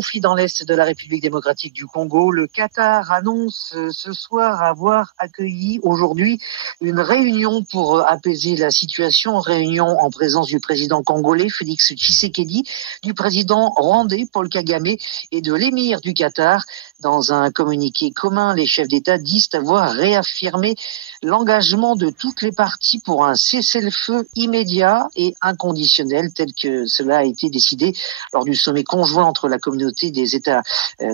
conflit dans l'Est de la République démocratique du Congo, le Qatar annonce ce soir avoir accueilli aujourd'hui une réunion pour apaiser la situation. Réunion en présence du président congolais Félix Tshisekedi, du président rwandais Paul Kagame et de l'émir du Qatar. Dans un communiqué commun, les chefs d'État disent avoir réaffirmé l'engagement de toutes les parties pour un cessez-le-feu immédiat et inconditionnel tel que cela a été décidé lors du sommet conjoint entre la communauté des États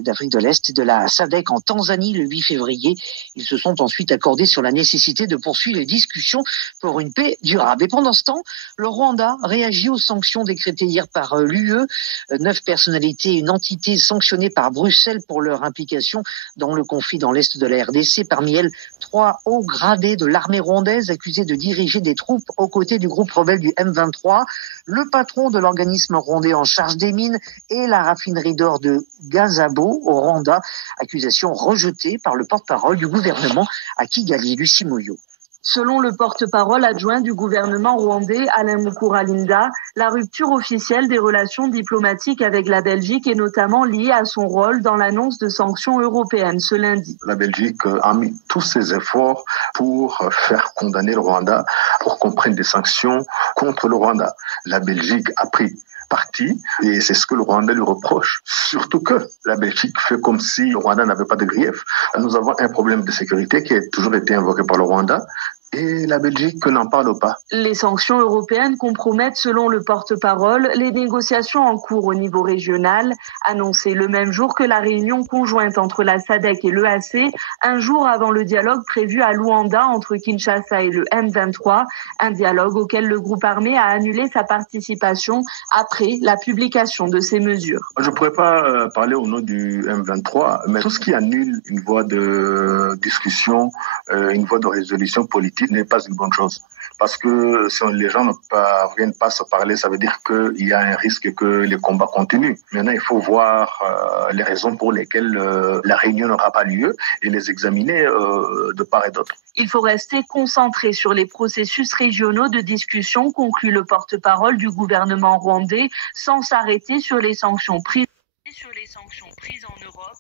d'Afrique de l'Est et de la SADC en Tanzanie le 8 février. Ils se sont ensuite accordés sur la nécessité de poursuivre les discussions pour une paix durable. Et pendant ce temps, le Rwanda réagit aux sanctions décrétées hier par l'UE. 9 personnalités et une entité sanctionnées par Bruxelles pour leur implication dans le conflit dans l'Est de la RDC. Parmi elles, 3 hauts gradés de l'armée rwandaise accusés de diriger des troupes aux côtés du groupe rebelle du M23, le patron de l'organisme rwandais en charge des mines et la raffinerie d'or de Gazabo au Rwanda. Accusation rejetée par le porte-parole du gouvernement à Kigali, Lucie Moyo. Selon le porte-parole adjoint du gouvernement rwandais, Alain Mukuralinda, la rupture officielle des relations diplomatiques avec la Belgique est notamment liée à son rôle dans l'annonce de sanctions européennes ce lundi. La Belgique a mis tous ses efforts pour faire condamner le Rwanda, pour qu'on prenne des sanctions contre le Rwanda. La Belgique a pris parti et c'est ce que le Rwanda lui reproche. Surtout que la Belgique fait comme si le Rwanda n'avait pas de grief. Nous avons un problème de sécurité qui a toujours été invoqué par le Rwanda. Et la Belgique n'en parle pas. Les sanctions européennes compromettent, selon le porte-parole, les négociations en cours au niveau régional, annoncées le même jour que la réunion conjointe entre la SADC et l'EAC, un jour avant le dialogue prévu à Luanda entre Kinshasa et le M23, un dialogue auquel le groupe armé a annulé sa participation après la publication de ces mesures. Je ne pourrais pas parler au nom du M23, mais tout ce qui annule une voie de discussion, une voie de résolution politique, n'est pas une bonne chose. Parce que si les gens ne viennent pas se parler, ça veut dire qu'il y a un risque que les combats continuent. Maintenant, il faut voir les raisons pour lesquelles la réunion n'aura pas lieu et les examiner de part et d'autre. Il faut rester concentré sur les processus régionaux de discussion, conclut le porte-parole du gouvernement rwandais, sans s'arrêter sur les sanctions prises en Europe.